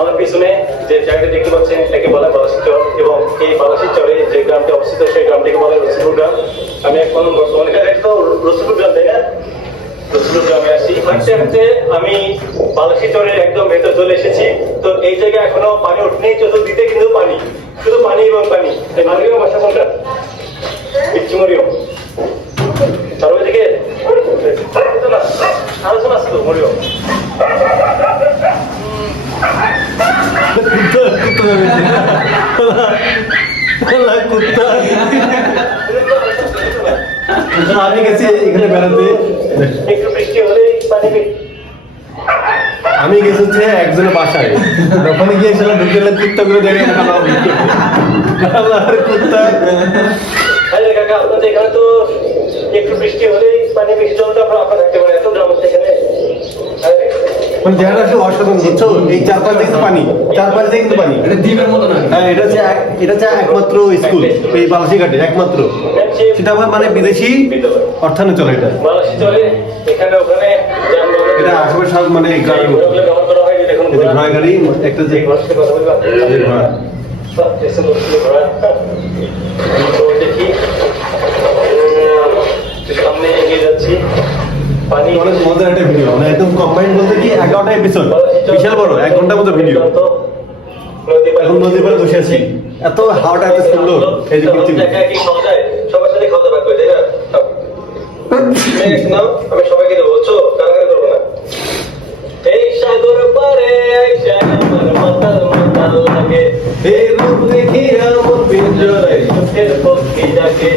আমার পিছনে যে জায়গাটা দেখতে পাচ্ছেন এটাকে বলা বালাসী চর এবং এই বালাসী চরে যে গ্রামটি অবস্থিত সেই গ্রামটিকে বলা রসুলপুর গ্রাম। আমি এখন বর্তমানে তো রসুলপুর গ্রাম, তাই না? রসুলপুর গ্রামে আসি, হাঁটতে হাঁটতে আমি বালাসী চরের একদম ভেতর চলে এসেছি। তো এই জায়গায় এখনো পানি উঠেনি, চতুর্দিকে কিন্তু পানি, শুধু পানি এবং পানি। এই মারিও বাসা কোনটা? পিচ্ছিমরিও। তার ওইদিকে আলোচনা ছিল মরিও। আমি গেছি এখানে বেড়াতে, একটু বৃষ্টি হলে পানি আমি গেছি হচ্ছে একজনের বাসায়, ওখানে গিয়ে সেটা ঢুকে কুত্তা করে দেখে কুত্তা। আরে কাকা, আপনাদের এখানে তো একটু বৃষ্টি হলেই পানি বেশি জলটা আপনার থাকতে পারে, এত গ্রাম আছে এখানে। মানে জায়গাটা আসলে অসাধারণ, বুঝছো? এই চারপাশ থেকে কিন্তু পানি, চারপাশ থেকে কিন্তু পানি, এটা দ্বীপের মতো না? হ্যাঁ, এটা হচ্ছে একমাত্র স্কুল এই বালাসী ঘাটে, একমাত্র। সেটা আবার মানে বিদেশি অর্থায়নে চলে এটা। বালাসী চলে এখানে ওখানে এটা আশেপাশে সব মানে গ্রামের মতো। ব্যবহার করা হয়। দেখুন এই যে ঘোড়া গাড়ি, একটা যে ঘোড়ার সাথে কথা বলবা, এই ঘোড়া। ঘোড়া তো দেখি সামনে এগিয়ে যাচ্ছি। পানি অনেক মজার একটা ভিডিও, মানে একদম কম্বাইন্ড বলতে কি 11টা এপিসোড, বিশাল বড়, 1 ঘন্টার মতো ভিডিও। এখন নদীর পাড়ে বসে আছি, এত হাওয়াটা এত সুন্দর, এই যে পৃথিবী। সবার সাথে খাওয়া দাওয়া করে, তাই না? আমি সবাইকে দেবো, বুঝছো? কারাগারে করবো না। এই সাগর পারে আমার মাতাল মাতাল লাগে, এই রূপ দেখি আমার পিঞ্জরে চোখের পক্ষী ডাকে।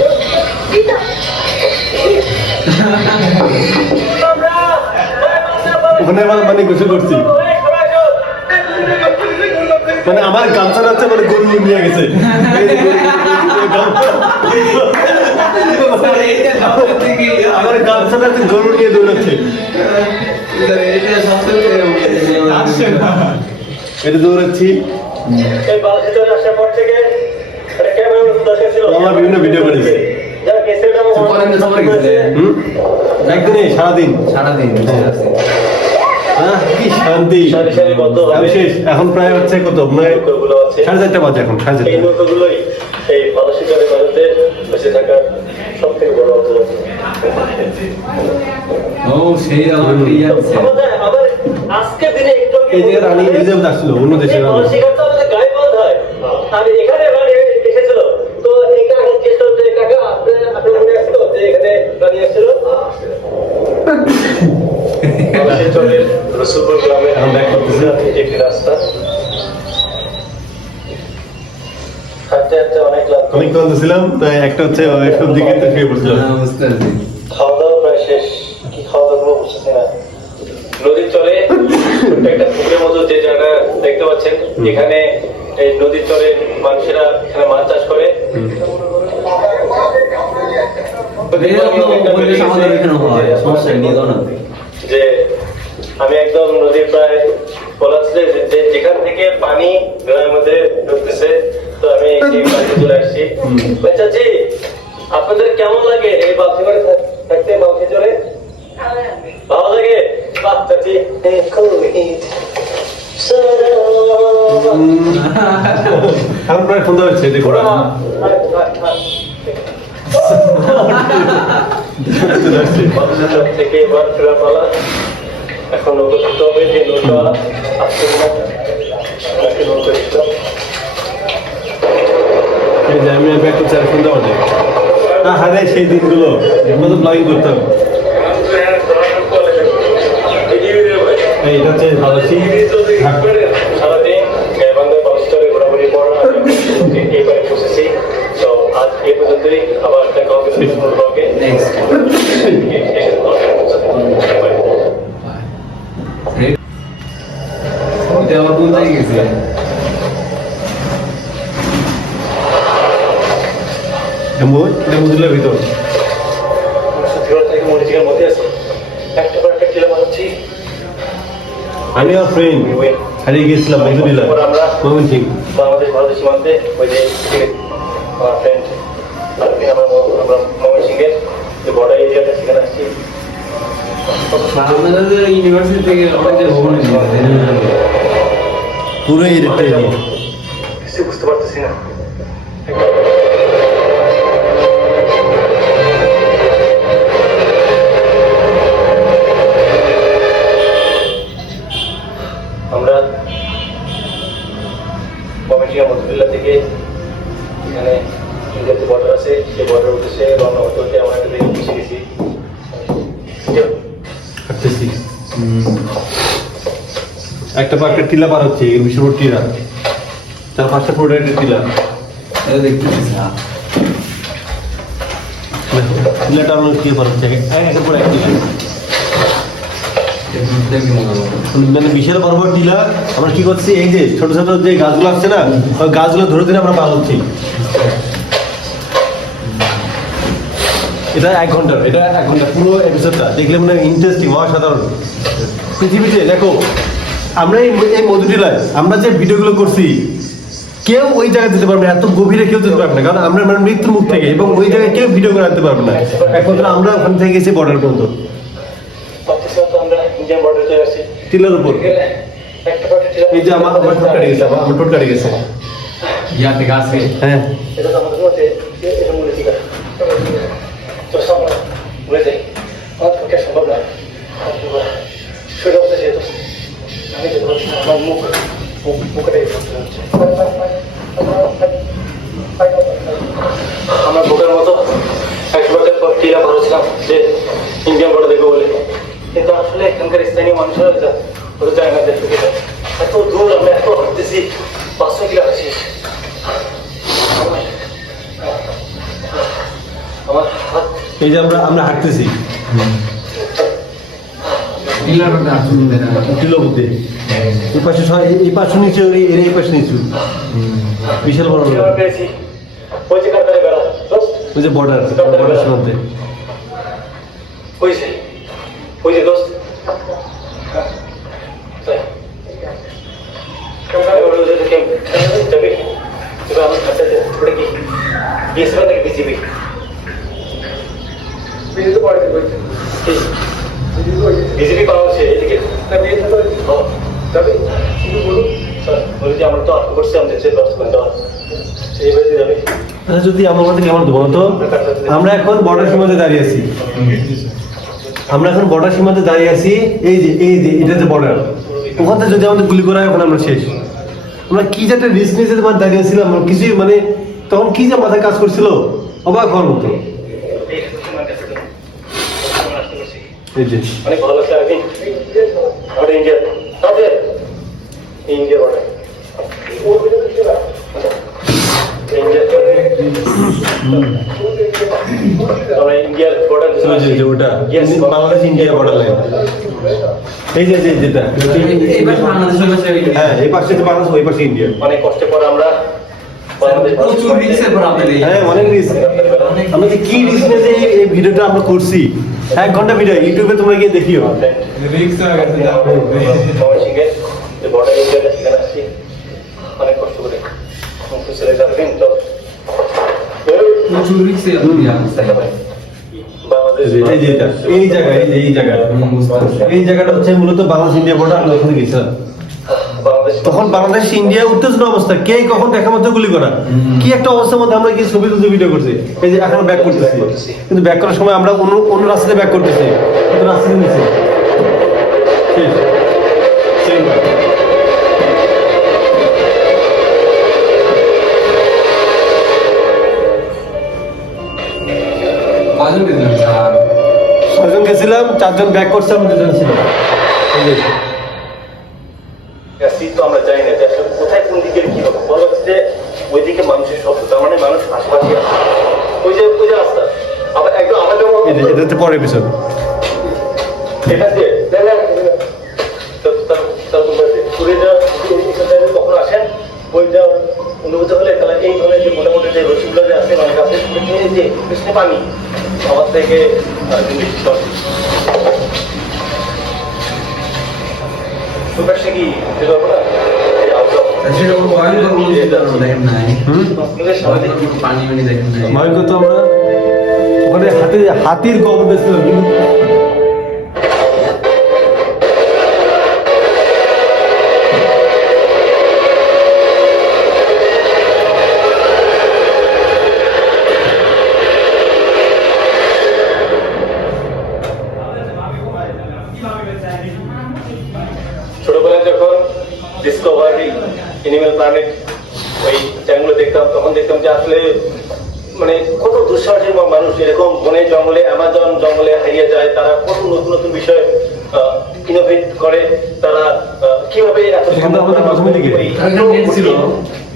ওখানে আমার মানে গোসল করছি, মানে আমার গামছাটা হচ্ছে মানে গরু নিয়ে গেছে। আমার গামছাটা হচ্ছে গরু নিয়ে দৌড়াচ্ছে, এটা দৌড়াচ্ছি। এই বালাসী চরে আসার পর থেকে একটা ক্যামেরা দরকার ছিল। আমরা বিভিন্ন ভিডিও করেছি। যারা কেসের নাম একদিনে সারাদিন সারাদিন কি শান্তি। সারি সারি বদ্ধ আমি হবে। শেষ, এখন প্রায় হচ্ছে কত মানে নৌকাগুলো আছে, 4:30 বাজে এখন, এই 4:30। নৌকাগুলোই এই বালাসী চরে মানুষদের বেঁচে থাকার সব থেকে বড় অবদান। ও সেই আমার আবার আজকের দিনে একটু আগে এই যে রানী এলিজাবেথ আসছিল অন্য দেশের রানী। বালাসী ঘাট তো আমাদের গায়ে বাঁধ হয়, আর এখানে রানী এসেছিল। তো এই কাকা চেষ্টা হচ্ছে, কাকা আপনার মনে আসতো যে এখানে রানী এসেছিল? বালাসী চরের রসুলপুর গ্রামে এখন ব্যাক করতেছি। একটি রাস্তা, হাঁটতে হাঁটতে অনেক ক্লান্ত। অনেক ক্লান্ত ছিলাম, তাই একটা হচ্ছে সবজি কিনতে শুয়ে পড়ছিলাম। বুঝতে পারছি। খাওয়া দাওয়া প্রায় শেষ, কি খাওয়া দাওয়া করবো বুঝতেছি না। নদীর চরে ছোট্ট একটা পুকুরের মতো যে জায়গা দেখতে পাচ্ছেন, এখানে এই নদীর চরে মানুষেরা এখানে মাছ চাষ করে। যে আমি একদম নদীর প্রায় বলা হচ্ছে যে যেখান থেকে পানি গ্রামের মধ্যে ঢুকতেছে, তো আমি এই পাশে চলে আসছি। চাচি, আপনাদের কেমন লাগে এই বালতি করে থাকতে? বালতি চরে ভালো লাগে? বাহ চাচি, এখন প্রায় সন্ধ্যা হচ্ছে, যে ঘোড়া থেকে এবার ফেরা পালা। এখন নৌকা করতে হবে, যে নৌকা আসছে নাকি নৌকা দিচ্ছিলাম। এই যে আমি ব্যাক করছি, আর সন্ধ্যা বাজে। হারে সেই দিনগুলো, এগুলো তো ব্লগিং করতাম। এই এটা হচ্ছে বালাসী ঘাট। সারাদিন গাইবান্ধায় বালাসী চরে ঘোরাঘুরি পর এইবারে বসেছি। তো আজ এই পর্যন্তই, আবার দেখা হবে ব্লগে। এটা আবার কোন জায়গায় গেছে? মজুলের ভিতর থেকে মরিচিকার মধ্যে আছে, একটা পর একটা কিলো মারছি। আমি আর ফ্রেন্ড হারিয়ে গেছিলাম মজুরিলা মোহাম্মদ সিং, বাংলাদেশ ভারতের সীমান্তে। ওই যে আমার ফ্রেন্ড আমরা মোহাম্মদ সিংয়ের যে বর্ডার এরিয়াটা, সেখানে আসছি। আপনাদের ইউনিভার্সিটি থেকে অনেক যে ভবন পুরো এই রেটটা নিয়ে কিছু বুঝতে পারতেছি না। আমরা কমিটিয়া মজুদুল্লাহ থেকে এখানে ইন্ডিয়াতে বর্ডার আছে, সেই বর্ডার উদ্দেশ্যে রওনা হতে হতে আমরা একটা দিন পিছিয়ে গেছি। হাঁটতেছি। একটা পর একটা টিলা পার হচ্ছে, বিশ্বপুর টিলা, 4-5টা প্রোডাক্টের টিলা। এটা দেখতেছিস না টিলাটা আমরা কি পার হচ্ছে, একের পর এক টিলা, মানে বিশাল বড় বড় টিলা। আমরা কি করছি, এই যে ছোট ছোট যে গাছগুলো আসছে না, ওই গাছগুলো ধরে ধরে আমরা পার হচ্ছি। এটা 1 ঘন্টার, এটা 1 ঘন্টা পুরো এপিসোডটা দেখলে মানে ইন্টারেস্টিং, অসাধারণ। পৃথিবীতে দেখো, আমরা এই মধুটিলায় আমরা যে ভিডিওগুলো করছি, কেউ ওই জায়গায় যেতে পারবে না, এত গভীরে কেউ যেতে পারবে না, কারণ আমরা মানে মৃত্যুর মুখ থেকে, এবং ওই জায়গায় কেউ ভিডিও করে আনতে পারবে না। একমাত্র আমরা ওখান থেকে গেছি বর্ডার পর্যন্ত, আমরা ইন্ডিয়ান বর্ডার চলে আসছি টিলার উপর। এই যে আমার ঠোঁট কাটে গেছে, আমার ঠোঁট কাটে গেছে। ইয়া থেকে আসবে হ্যাঁ, এটা তো আমাদের মধ্যে এটা মূলে ঠিক আছে। তো সামনে বলে যাই, আমার পক্ষে সম্ভব না। সেটা হচ্ছে যেহেতু আমি যে বলছি, আমার মুখটাই আমার বুকের মতো একবারের পর টিলা ভরেছিলাম যে ইন্ডিয়ান বর্ডার দেখবো বলে, কিন্তু আসলে এখানকার স্থানীয় মানুষেরা ওটা যায় না। দেখতে এত দূর আমরা এত হাঁটতেছি, 500 কিলো হাঁটছি। আমার হাত এই যে আমরা হাঁটতেছি পিলারটা আসবে না টিলা মধ্যে, এই পাশে এই পাশে নিচে, এই পাশে নিচু, বিশাল বড় বড়। আমরা পেয়েছি ওই যে কারখানে বেড়া, ওই যে বর্ডার সীমান্তে। ওই যে দোস্ত, যাবি এবার আমার খাতে ওটা কি বিএসএফ নাকি বিজিবি? বিজেপি পাওয়া হচ্ছে এদিকে যাবে বলছি, আমরা তো আটকে করছি, আমাদের যে ব্যবস্থা করে দেওয়া সেই বাড়িতে যাবে। আচ্ছা, যদি আমার মধ্যে কেমন দেবো তো, আমরা এখন বর্ডার সীমান্তে দাঁড়িয়ে আছি, আমরা এখন বর্ডার সীমান্তে দাঁড়িয়ে আছি। এই যে এটা যে বর্ডার, ওখান থেকে যদি আমাদের গুলি করা হয়, ওখানে আমরা শেষ। আমরা কি যে একটা রিস্ক নিয়ে যেতে দাঁড়িয়ে ছিলাম, আমরা কিছুই মানে তখন কি যে মাথায় কাজ করছিল, অবাক হওয়ার মতো। এই যে অনেক ভালো লাগছে। আর কি আমাদের ইন্ডিয়া বর্ডার ইন্ডিয়ার বর্ডার ওটা বাংলাদেশ ইন্ডিয়া বর্ডার লাইন। এই যে যেটা, এবার বাংলাদেশ হয়ে গেছে। হ্যাঁ, এই পাশে যে বাংলাদেশ, ওই পাশে ইন্ডিয়া। অনেক কষ্টের পর আমরা প্রচুর রিস্কের পর আমাদের এই হ্যাঁ, অনেক রিস্ক। আমরা যে কি রিস্ক নিয়ে যে এই ভিডিওটা আমরা করছি, 1 ঘন্টা ভিডিও, ইউটিউবে তোমরা গিয়ে দেখিও। রিস্ক হয়ে গেছে ময়মনসিংহের যে বর্ডার এরিয়াটা সেখানে আসছি অনেক কষ্ট করে ছেলে যাবেন তো প্রচুর রিস্কে বাংলাদেশ এই যে এটা, এই জায়গা, এই জায়গাটা হচ্ছে মূলত বাংলাদেশ ইন্ডিয়া বর্ডার। আমরা ওখানে গেছিলাম, বাংলাদেশ তখন বাংলাদেশ ইন্ডিয়া উত্তেজনা অবস্থা, কে কখন দেখা মাত্র গুলি করা, কি একটা অবস্থার মধ্যে আমরা কি ছবি তুলতে ভিডিও করছি। এই যে এখন ব্যাক করতেছি, কিন্তু ব্যাক করার সময় আমরা অন্য রাস্তাতে ব্যাক করতেছি, কিন্তু রাস্তাতে নিচে শেষ। Same back. কজন গেছিলাম স্যার? 6 জন গেছিলাম, 4 জন ব্যাক করছে, আমরা 2 জন ছিলাম। এই যে শীত তো আমরা জানি না যে আসলে কোথায় কোন দিকের কি হবে। বলা হচ্ছে যে ওইদিকে মানুষের শব্দ, তার মানে মানুষ আশেপাশে আছে। ওই যে রাস্তা আবার একদম আমাদের এটা হচ্ছে পরের এপিসোড। এটা যে কখনো আসেন ওইটা অনুভূত হলে তাহলে এই ধরনের যে মোটামুটি যে রসিগুলো যে আছে অনেক আছে, যে কৃষ্ণ পানি আমার থেকে সুপারসে কি যেটা হবে না সেটা ওর ভয়ঙ্কর কোনো চিন্তা দেখেন নাই। পানি মানি দেখেন নাই। ভয়ঙ্কর তো আমরা ওখানে হাতির গল্প দেখছিলাম, কিন্তু ডিসকভারি এনিম্যাল প্ল্যানেট ওই চ্যানেলগুলো দেখতাম, তখন দেখতাম যে আসলে মানে কত দুঃসাহসিক মানুষ এরকম বনে জঙ্গলে, অ্যামাজন জঙ্গলে হারিয়ে যায়, তারা কত নতুন নতুন বিষয় ইনোভেট করে, তারা কিভাবে এত এখানে তো আমাদের প্রথমের দিকে একটা নেট ছিল,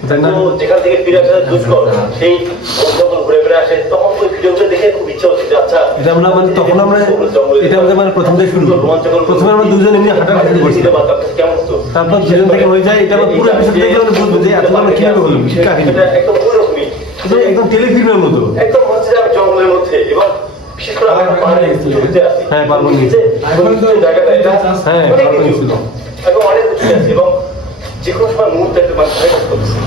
তাই না? তো যেখান থেকে ফিরে আসা দুষ্কর, সেই বন জঙ্গল ঘুরে ফিরে আসে, তখন ওই ভিডিওগুলো দেখে খুব ইচ্ছা হচ্ছে যে আচ্ছা এটা আমরা মানে তখন আমরা এটা আমাদের মানে প্রথম থেকে শুরু, প্রথমে আমরা দুজন এমনি হাঁটাহাঁটি করছি, কেমন তো তারপর দুজন থেকে হয়ে যায়, এটা আমরা পুরো এপিসোড দেখে আমরা বুঝবো যে এত আমরা কিভাবে হলো কি কাহিনী, এটা একদম ওইরকমই, এটা একদম টেলিফিল্মের মতো। একদম হচ্ছে যে আমি জঙ্গলের মধ্যে, এবং বিশেষ করে আমরা পাহাড়ে উঁচুতে আছি। হ্যাঁ, পার্বণ নিচে জায়গাটা এটা হ্যাঁ, অনেক পার্বণ নিচু, ছিল। এবং অনেক উঁচুতে আছে, এবং যে কোনো সময় মুহূর্তে একটা মানুষ ভয় করতেছে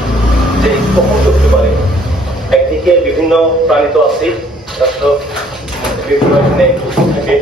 যে কখন করতে পারে। একদিকে বিভিন্ন প্রাণী তো আছেই, তারপর বিভিন্ন এখানে থাকে,